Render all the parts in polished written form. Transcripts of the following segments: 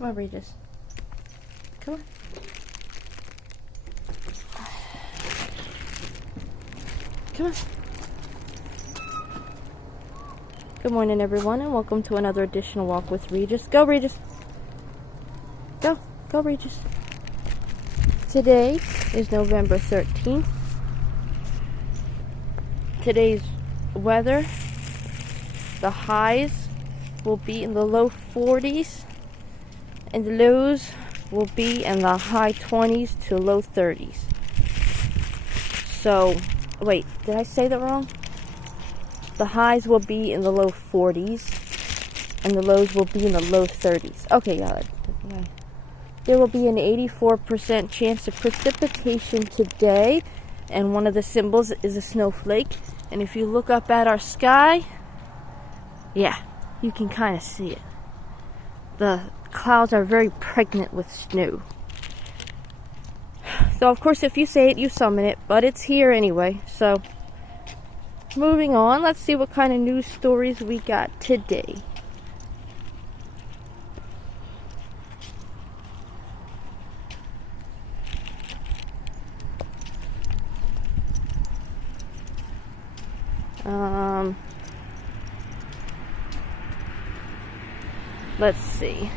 Come on, Regis. Come on. Come on. Good morning, everyone, and welcome to another edition of Walk with Regis. Go, Regis. Go. Go, Regis. Today is November 13th. Today's weather, the highs will be in the low 40s, and the lows will be in the high 20s to low 30s. So, wait, did I say that wrong? The highs will be in the low 40s, and the lows will be in the low 30s. Okay, yeah. There will be an 84% chance of precipitation today, and one of the symbols is a snowflake. And if you look up at our sky, yeah, you can kind of see it. The clouds are very pregnant with snow. So, of course, if you say it, you summon it, but it's here anyway. So, moving on, let's see what kind of news stories we got today. Let's see.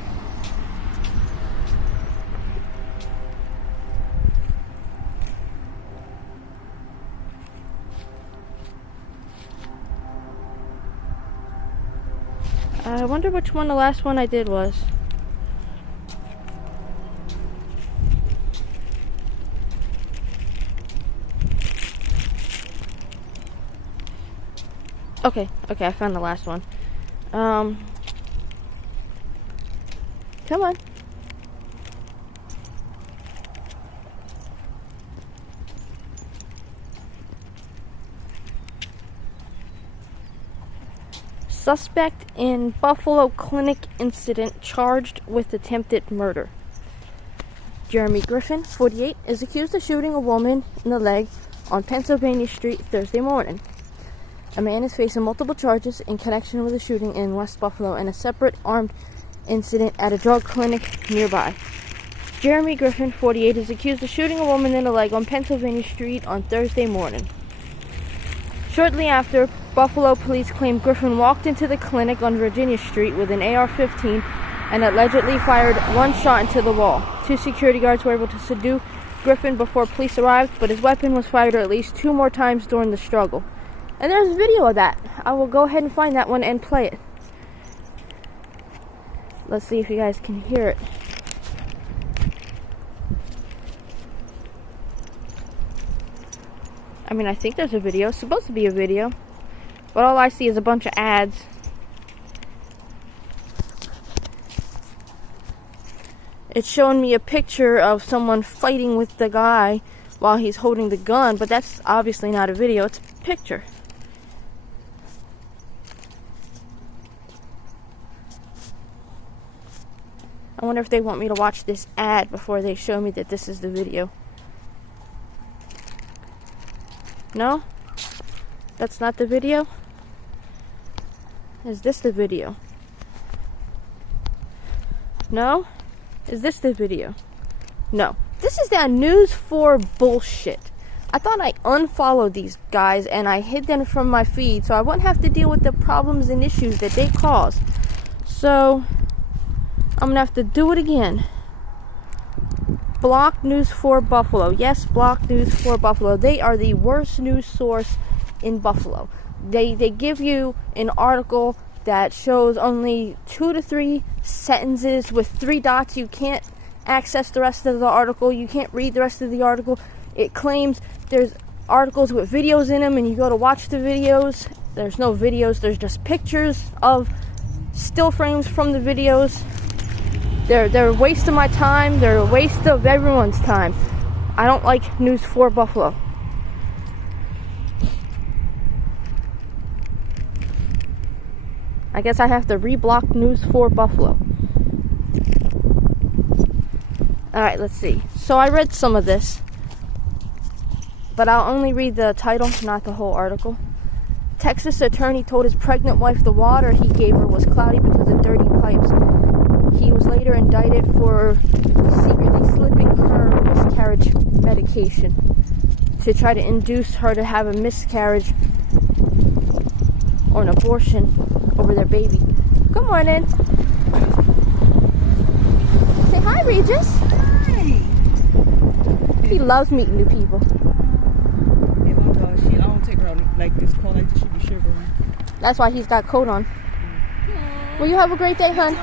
I wonder which one the last one I did was. Okay, I found the last one. Come on. Suspect in Buffalo clinic incident charged with attempted murder. Jeremy Griffin, 48, is accused of shooting a woman in the leg on Pennsylvania Street Thursday morning. A man is facing multiple charges in connection with a shooting in West Buffalo and a separate armed incident at a drug clinic nearby. Jeremy Griffin, 48, is accused of shooting a woman in the leg on Pennsylvania Street on Thursday morning. Shortly after, Buffalo police claimed Griffin walked into the clinic on Virginia Street with an AR-15 and allegedly fired one shot into the wall. Two security guards were able to subdue Griffin before police arrived, but his weapon was fired at least 2 more times during the struggle. And there's a video of that. I will go ahead and find that one and play it. Let's see if you guys can hear it. I mean, I think there's a video. It's supposed to be a video. But all I see is a bunch of ads. It's showing me a picture of someone fighting with the guy while he's holding the gun, but that's obviously not a video. It's a picture. I wonder if they want me to watch this ad before they show me that this is the video. No? That's not the video? Is this the video? No? Is this the video? No. This is that News 4 bullshit. I thought I unfollowed these guys and I hid them from my feed so I wouldn't have to deal with the problems and issues that they cause. So, I'm going to have to do it again. Block News 4 Buffalo. Yes, Block News 4 Buffalo. They are the worst news source in Buffalo. They give you an article that shows only 2 to 3 sentences with 3 dots. You can't access the rest of the article. You can't read the rest of the article. It claims there's articles with videos in them and you go to watch the videos. There's no videos. There's just pictures of still frames from the videos. They're a waste of my time. They're a waste of everyone's time. I don't like News 4 Buffalo. I guess I have to reblock News 4 Buffalo. Alright, let's see. So I read some of this, but I'll only read the title, not the whole article. Texas attorney told his pregnant wife the water he gave her was cloudy because of dirty pipes. He was later later indicted for secretly slipping her miscarriage medication to try to induce her to have a miscarriage or an abortion over their baby. Good morning. Say hi, Regis. Hi. He loves meeting new people. Yeah, my God, I don't take her out like this cold. Like this, she be shivering. That's why he's got coat on. Well, you have a great day, hon.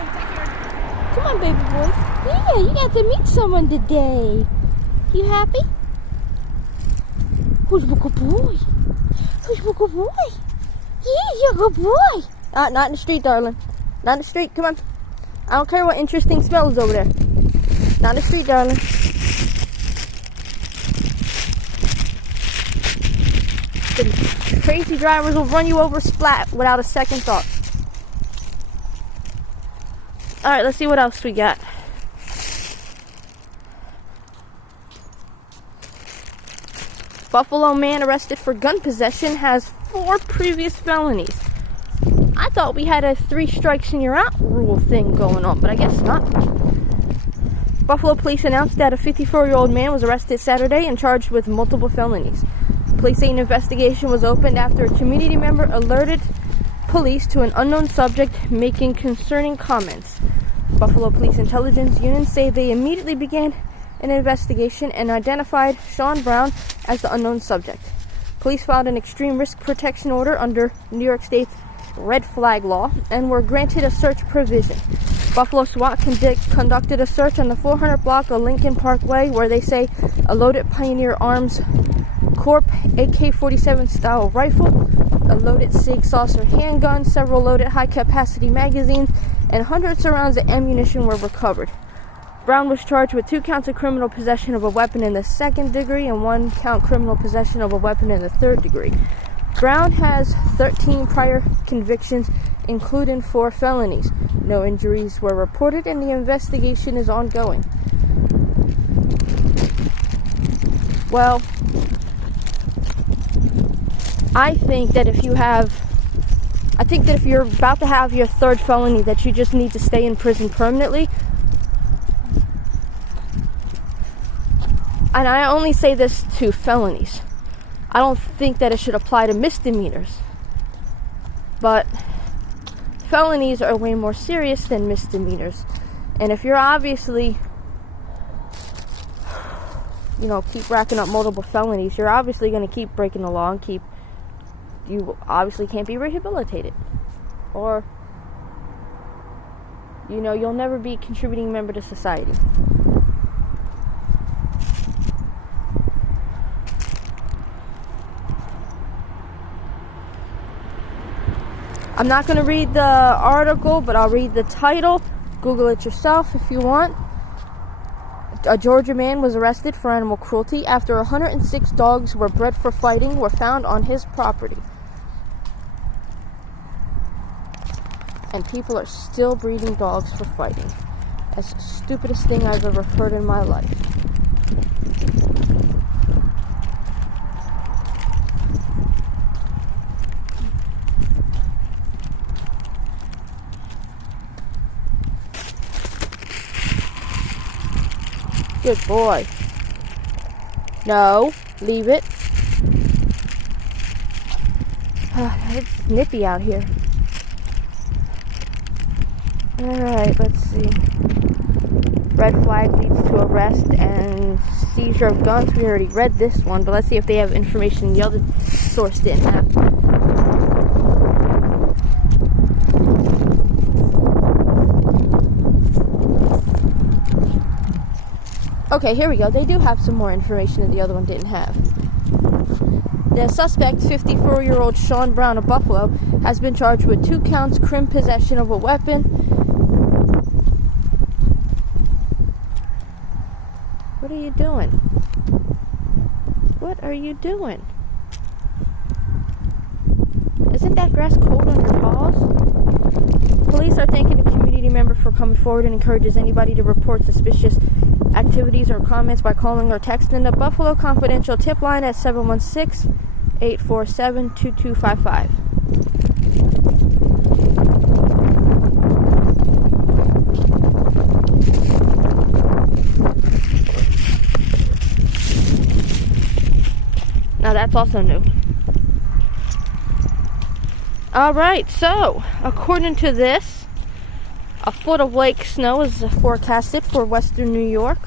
Come on, baby boy. Yeah, you got to meet someone today. You happy? Who's a good boy? Who's a good boy? Yeah, you're a good boy. Not in the street, darling. Not in the street. Come on. I don't care what interesting smell is over there. Not in the street, darling. The crazy drivers will run you over splat without a second thought. Alright, let's see what else we got. Buffalo man arrested for gun possession has 4 previous felonies. I thought we had a 3 strikes and you're out rule thing going on, but I guess not. Buffalo police announced that a 54-year-old man was arrested Saturday and charged with multiple felonies. Police say an investigation was opened after a community member alerted police to an unknown subject making concerning comments. Buffalo Police Intelligence Units say they immediately began an investigation and identified Sean Brown as the unknown subject. Police filed an extreme risk protection order under New York State's red flag law and were granted a search provision. Buffalo SWAT conducted a search on the 400 block of Lincoln Parkway where they say a loaded Pioneer Arms Corp AK-47 style rifle, a loaded Sig Saucer handgun, several loaded high-capacity magazines, and hundreds of rounds of ammunition were recovered. Brown was charged with 2 counts of criminal possession of a weapon in the 2nd degree and 1 count criminal possession of a weapon in the 3rd degree. Brown has 13 prior convictions, including 4 felonies. No injuries were reported and the investigation is ongoing. Well, I think that if you're about to have your 3rd felony, that you just need to stay in prison permanently. And I only say this to felonies. I don't think that it should apply to misdemeanors. But felonies are way more serious than misdemeanors. And if you're obviously, keep racking up multiple felonies, you're obviously going to keep breaking the law and you obviously can't be rehabilitated. Or, you'll never be a contributing member to society. I'm not going to read the article, but I'll read the title. Google it yourself if you want. A Georgia man was arrested for animal cruelty after 106 dogs were bred for fighting were found on his property. And people are still breeding dogs for fighting. That's the stupidest thing I've ever heard in my life. Good boy. No, leave it. It's nippy out here. Alright, let's see. Red flag leads to arrest and seizure of guns. We already read this one, but let's see if they have information the other source didn't have. Okay, here we go. They do have some more information that the other one didn't have. The suspect, 54-year-old Sean Brown of Buffalo, has been charged with 2 counts crim possession of a weapon. What are you doing? What are you doing? Isn't that grass cold on your paws? Police are thanking a community member for coming forward and encourages anybody to report suspicious activities or comments by calling or texting the Buffalo Confidential tip line at 716-847-2255. That's also new. Alright, so, according to this, a foot of lake snow is forecasted for western New York.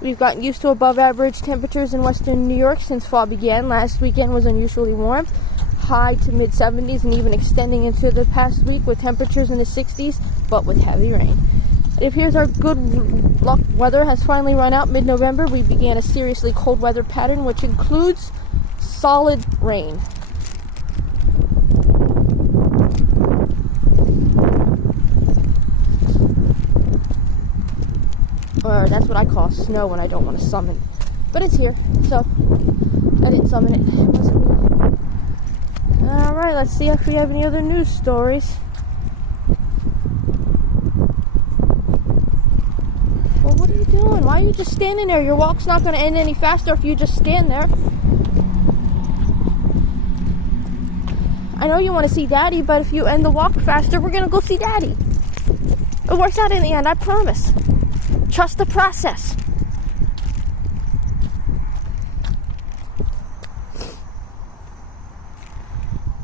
We've gotten used to above average temperatures in western New York since fall began. Last weekend was unusually warm, high to mid 70s, and even extending into the past week with temperatures in the 60s, but with heavy rain. It appears our good luck weather has finally run out. Mid-November, we began a seriously cold weather pattern, which includes solid rain. Or that's what I call snow when I don't want to summon. But it's here, so I didn't summon it. It wasn't me. Alright, let's see if we have any other news stories. Well, what are you doing? Why are you just standing there? Your walk's not going to end any faster if you just stand there. I know you want to see Daddy, but if you end the walk faster, we're going to go see Daddy. It works out in the end, I promise. Trust the process.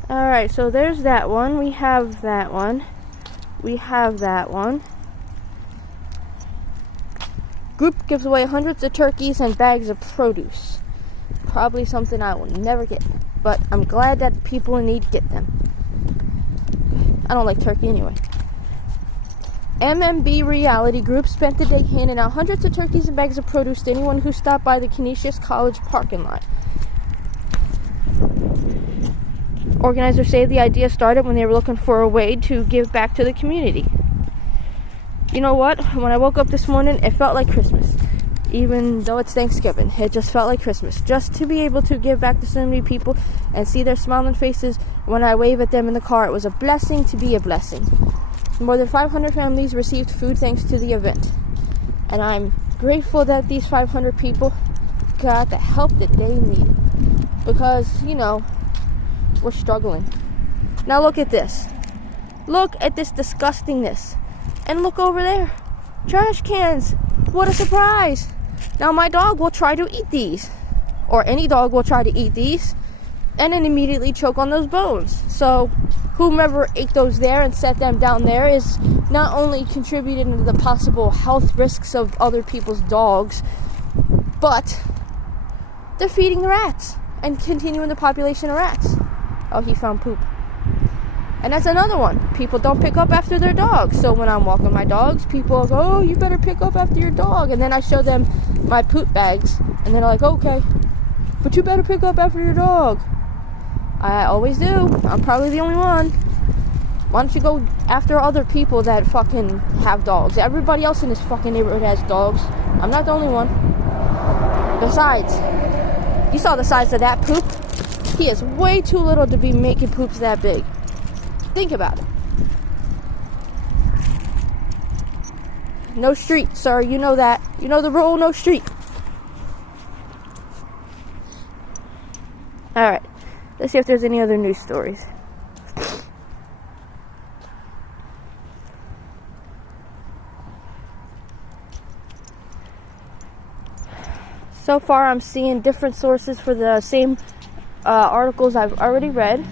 Alright, so there's that one. We have that one. We have that one. Group gives away hundreds of turkeys and bags of produce. Probably something I will never get, but I'm glad that people in need get them. I don't like turkey anyway. MMB Reality Group spent the day handing out hundreds of turkeys and bags of produce to anyone who stopped by the Canisius College parking lot. Organizers say the idea started when they were looking for a way to give back to the community. You know what? When I woke up this morning, it felt like Christmas. Even though it's Thanksgiving, it just felt like Christmas. Just to be able to give back to so many people and see their smiling faces when I wave at them in the car, it was a blessing to be a blessing. More than 500 families received food thanks to the event. And I'm grateful that these 500 people got the help that they need. Because, you know, we're struggling. Now look at this. Look at this disgustingness. And look over there. Trash cans. What a surprise. Now my dog will try to eat these. Or any dog will try to eat these. And then immediately choke on those bones. So whomever ate those there and set them down there is not only contributing to the possible health risks of other people's dogs, but they're feeding the rats and continuing the population of rats. Oh, he found poop. And that's another one. People don't pick up after their dogs. So when I'm walking my dogs, people go, oh, you better pick up after your dog. And then I show them my poop bags. And they're like, okay, but you better pick up after your dog. I always do. I'm probably the only one. Why don't you go after other people that fucking have dogs? Everybody else in this fucking neighborhood has dogs. I'm not the only one. Besides, you saw the size of that poop? He is way too little to be making poops that big. Think about it. No street, sir. You know that. You know the rule, no street. Alright. Let's see if there's any other news stories. So far, I'm seeing different sources for the same articles I've already read.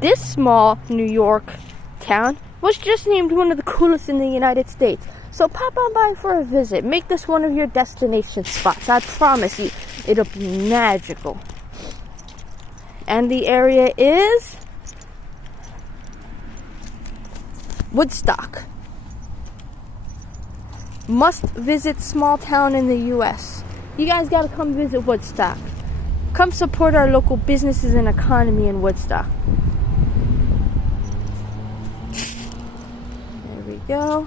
This small New York town was just named one of the coolest in the United States. So pop on by for a visit. Make this one of your destination spots. I promise you, it'll be magical. And the area is Woodstock. Must visit small town in the U.S. You guys gotta come visit Woodstock. Come support our local businesses and economy in Woodstock. There we go.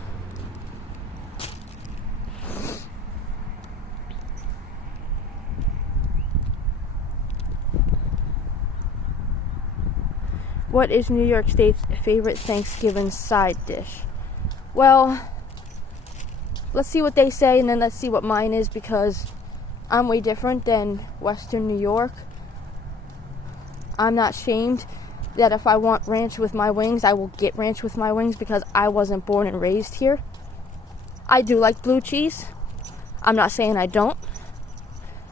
What is New York State's favorite Thanksgiving side dish? Well, let's see what they say, and then let's see what mine is, because I'm way different than Western New York. I'm not shamed. that if I want ranch with my wings, I will get ranch with my wings because I wasn't born and raised here. I do like blue cheese. I'm not saying I don't.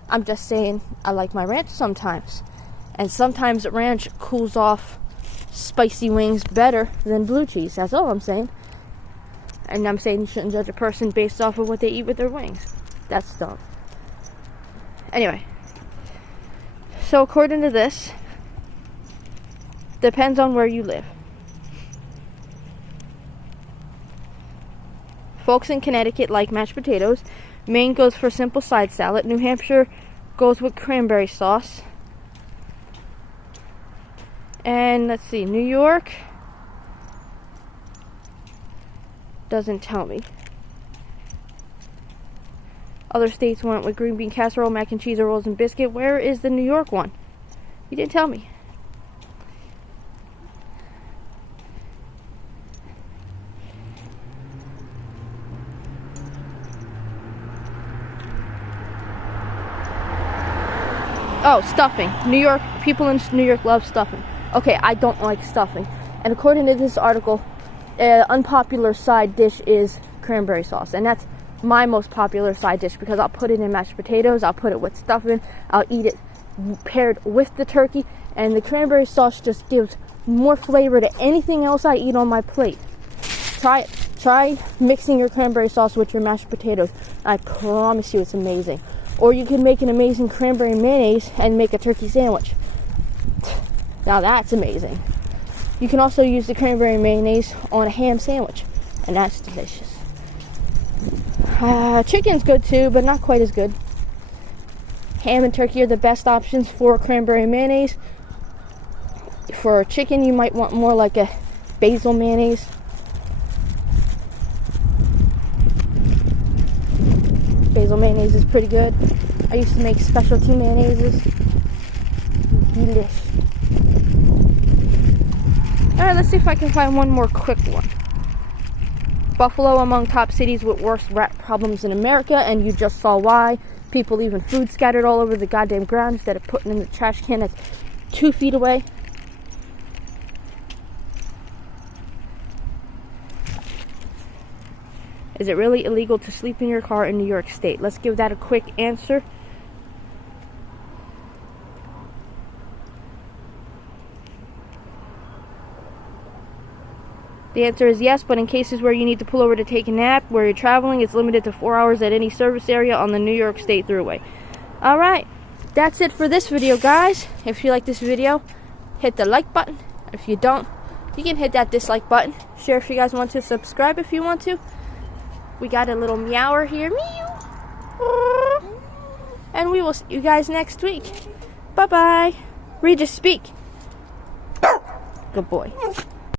I'm just saying I like my ranch sometimes. And sometimes ranch cools off spicy wings better than blue cheese. That's all I'm saying. And I'm saying you shouldn't judge a person based off of what they eat with their wings. That's dumb. Anyway. So according to this, depends on where you live. Folks in Connecticut like mashed potatoes. Maine goes for simple side salad. New Hampshire goes with cranberry sauce. And let's see, New York doesn't tell me. Other states went with green bean casserole, mac and cheese, or rolls and biscuit. Where is the New York one? You didn't tell me. Oh, stuffing. New York, people in New York love stuffing. Okay, I don't like stuffing. And according to this article, unpopular side dish is cranberry sauce. And that's my most popular side dish because I'll put it in mashed potatoes, I'll put it with stuffing, I'll eat it paired with the turkey, and the cranberry sauce just gives more flavor to anything else I eat on my plate. Try it. Try mixing your cranberry sauce with your mashed potatoes. I promise you it's amazing. Or you can make an amazing cranberry mayonnaise and make a turkey sandwich. Now that's amazing. You can also use the cranberry mayonnaise on a ham sandwich, and that's delicious. Chicken's good too, but not quite as good. Ham and turkey are the best options for cranberry mayonnaise. For chicken, you might want more like a basil mayonnaise. Basil mayonnaise is pretty good. I used to make specialty mayonnaises. Delish. Alright, let's see if I can find one more quick one. Buffalo among top cities with worst rat problems in America, and you just saw why. People leaving food scattered all over the goddamn ground instead of putting it in the trash can that's 2 feet away. Is it really illegal to sleep in your car in New York State? Let's give that a quick answer. The answer is yes, but in cases where you need to pull over to take a nap, where you're traveling, it's limited to 4 hours at any service area on the New York State Thruway. Alright, that's it for this video, guys. If you like this video, hit the like button. If you don't, you can hit that dislike button. Share if you guys want to. Subscribe if you want to. We got a little meower here. Meow. And we will see you guys next week. Bye-bye. Regis, speak. Good boy.